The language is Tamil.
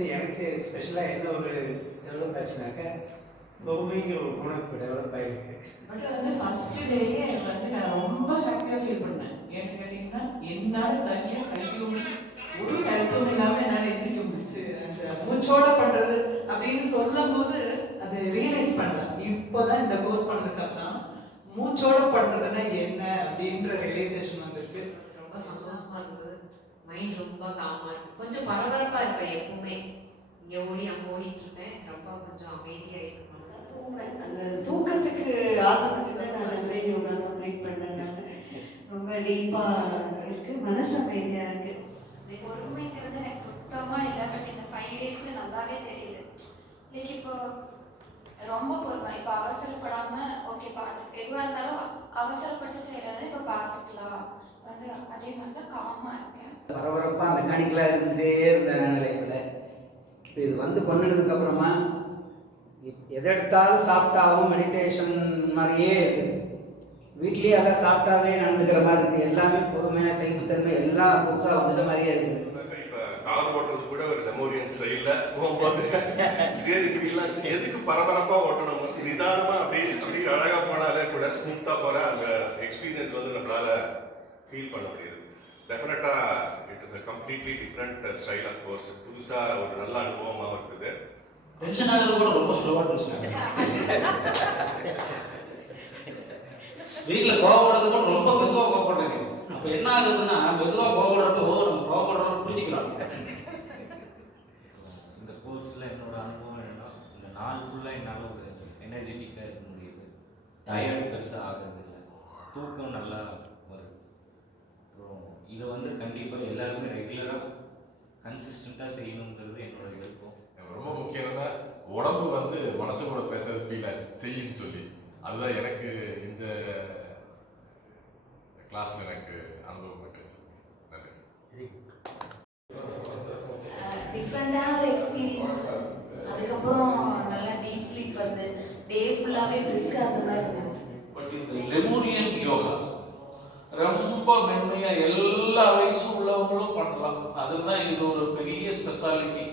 வந்து எனக்கு ஸ்பெஷலாக என்ன ஒரு டெவலப் ஆச்சுனாக்கா பொறுமைங்கிற ஒரு குணம் இப்போ டெவலப் ஆகிருக்கு. பட் வந்து ஃபஸ்ட்டு டேயே வந்து நான் ரொம்ப ஹாப்பியாக ஃபீல் பண்ணேன். ஏன்னு கேட்டிங்கன்னா என்னால் தனியாக கையோடி ஒரு ஹெல்ப்பும் இல்லாமல் என்னால் எதிர்க்க முடிச்சு. அந்த மூச்சோட பண்ணுறது அப்படின்னு சொல்லும் போது அது ரியலைஸ் பண்ணலாம். இப்போ தான் இந்த கோர்ஸ் பண்ணதுக்கு அப்புறம் மூச்சோட பண்ணுறதுன்னா என்ன அப்படின்ற ரியலைசேஷன் வந்துருக்கு. ரொம்ப சந்தோஷமா இருந்தது. மைண்ட் ரொம்ப காமா இருக்கு. கொஞ்சம் பரபரப்பா இருப்பேன் எப்பவுமே. இங்க ஓடி அங்க ஓடிட்டு இருப்பேன். ரொம்ப கொஞ்சம் அமைதியா இருக்கு மனசு. அந்த தூக்கத்துக்கு ஆசைப்பட்டு தான் நான் பிரெயின் யோகா கம்ப்ளீட் பண்ணேன். ரொம்ப டீப்பாக இருக்கு, மனசு அமைதியா இருக்கு. பொறுமைங்கிறது எனக்கு சுத்தமா இல்லை. பட் இந்த 5 டேஸ்ல நல்லாவே தெரியுது. லைக் இப்போ ரொம்ப பொறுமை. இப்போ அவசரப்படாம ஓகே பார்த்து எதுவாக இருந்தாலும் அவசரப்பட்டு செய்யறது இப்போ பார்த்துக்கலாம் வந்து அதே மாதிரி தான் காமா இருக்கேன். பரபரப்பாக மெக்கானிக்கலாக இருந்துகிட்டே இருந்தேன் நான் லைஃப்பில். இப்போ இது வந்து கொண்டுனதுக்கு அப்புறமா எதை எடுத்தாலும் சாஃப்டாகவும் மெடிடேஷன் மாதிரியே இருக்குது. வீட்லேயே எல்லாம் சாஃப்டாகவே நடந்துக்கிற மாதிரி இருக்குது. எல்லாமே பொறுமையாக சைப்புத்தன்மை எல்லாம் புதுசாக வந்துட்ட மாதிரியே இருக்குது. இப்போ கார் ஓட்டுறது கூட ஒரு லெமோரியன் ஸ்டைலில் போகும்போது ஸ்டேரிங்லாம் எதுக்கு பரபரப்பாக ஓட்டணும், நிதானமாக அப்படி அழகாக போனாலே கூட ஸ்மூத்தாக போகிற அந்த எக்ஸ்பீரியன்ஸ் வந்து நம்மளால் ஃபீல் பண்ண முடியுது. டெஃபினட்டாக it is a completely different style of course. புதுசாக ஒரு நல்ல அனுபவமாக இருக்குது. டென்ஷன் ஆகிறது கூட ரொம்ப ஸ்லோவாக டென்ஷன் ஆகுது. வீட்டில் கோவப்படுறது கூட ரொம்ப மெதுவாக கோவப்படுறீங்க. அப்போ என்ன ஆகுதுன்னா மெதுவாக கோவப்படுறப்போ நம்ம கோவப்படுறோம் புரிஞ்சுக்கிறோம். இந்த கோர்ஸில் என்னோட அனுபவம் என்னன்னா, இந்த நாள் ஃபுல்லாக என்னால் ஒரு எனர்ஜெட்டிக்காக இருக்க முடியுது. டயர்டு பெருசாக ஆகிறது இல்லை, தூக்கம் நல்லா வருது. அப்புறம் இதை வந்து கண்டிப்பாக எல்லாருமே ரெகுலராக கன்சிஸ்டண்ட்டாக செய்யணுங்கிறது என்னோட விருப்பம். ரொம்ப முக்கியம் என்னன்னா, உடம்பு வந்து மனசு கூட பேசுறது ஃபீல் ஆச்சு செய்யின்னு சொல்லி. அதுதான் எனக்கு இந்த கிளாஸ்ல எனக்கு அனுபவம் கிடைச்சது. நன்றி. டிஃப்ரெண்டான ஒரு எக்ஸ்பீரியன்ஸ். அதுக்கப்புறம் நல்லா டீப் ஸ்லீப் வருது. டே ஃபுல்லாகவே பிரிஸ்காக அந்த மாதிரி இருந்தது. பட் இந்த லெமோரியன் யோகா ரொம்ப மென்மையாக எல்லா வயசு உள்ளவங்களும் பண்ணலாம். அதுதான் இது ஒரு பெரிய ஸ்பெஷாலிட்டி.